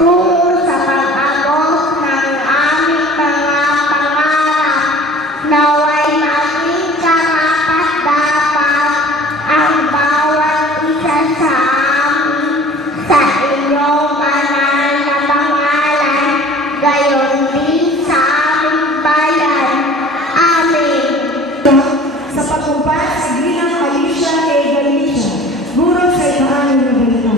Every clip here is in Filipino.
tungo sa pag-abot ng aming mga pangarap. Naway maging karapat-dapat ang bawat isa sa amin sa inyong banal na pangalan, gayon din sa aming bayan. Amen. Sa pagkumpay, si Ginang Alicia A. Galicia, guro sa ikaang na balita.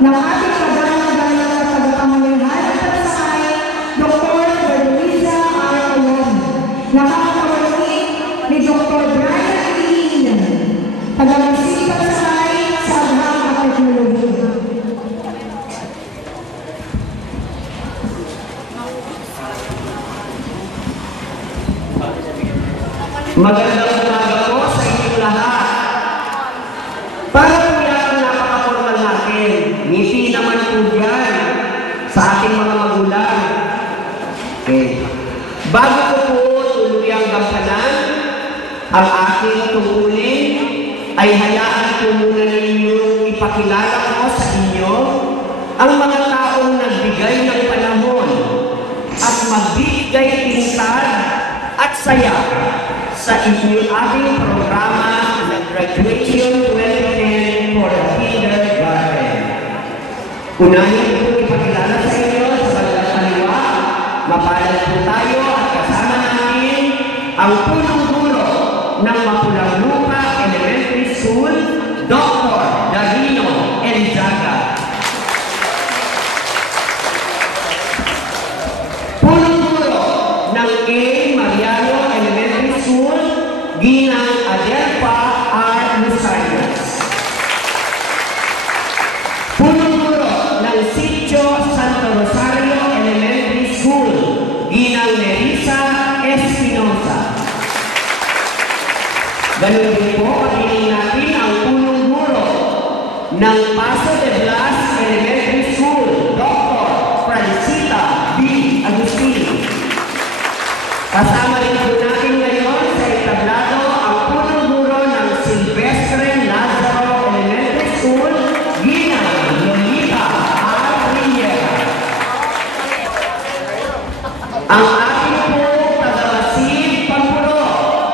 ng ating kadalang-dalang na tagapamayahan at pagsakay, Dr. Berniza R. Ayan. Nakakawali ni Dr. Brian Lee, tagamasid pagsakay sa agham at teknolohiya. Magandang umaga po sa inyong lahat. Para po yan ang napaka-formal natin. Ngiti naman po yan sa ating mga magulang. Okay. Bago ko po tuluyang gampanan ang aking tungkulin, ay hayaan po muna ninyong ipakilala ko sa inyo ang mga taong nagbigay ng panahon at magbigay tingkad at saya sa ating programa na Graduation 2010 for the Kindergarten. Unahin po ipakilala sa inyo sa bandang kaliwa, mapalad po tayo at kasama natin ang punong guro ng Mapulang Lupa Elementary School, Dr. Darino Elizaga. Punong guro ng A. Mariano Elementary School, Ginang Adelpa R. Musarias. Punong guro ng Sitio Santo Rosario Elementary School, Ginang Nerissa Espinosa. Ganun din po, pagiging natin ang punong guro ng Paso de Blas Elementary School, Dr. Francita B. Agustin. Kasama rin po natin ngayon sa entablado ang punong guro ng Silvestre Lazaro Elementary School, Ginang Lolita R. Riera. Ang ating po tagamasid Pampuro,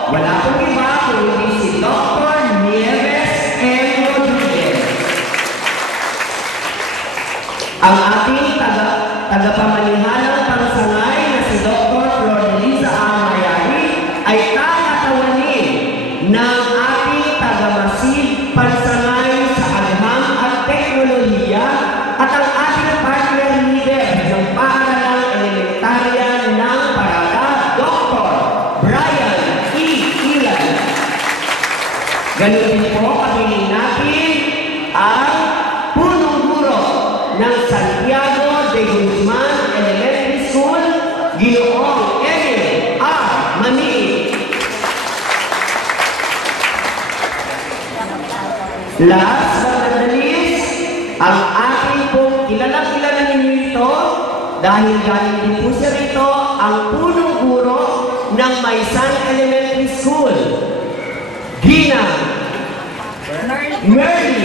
wala pong iba kundi si Dr. Nieves M. Rodriguez. Ang ating tagapamalihanang pangsangay na si Dr. Floreliza A. Mayari ay kakatawanin ng ating tagamasid pansangay sa agham at teknolohiya at ang ating partner leader ng paaralang elementarya ng Paraga, Dr. Brian E. Ilan. Ganun din po kapiling natin ang punong guro ng Santiago de Guzman Elementary School, Ginoong Emil R. Mani. Last but not the least, ang ating pong kilala ninyo ito dahil galing din po siya rito ang punong guro ng Maysan Elementary School, Ginang Merly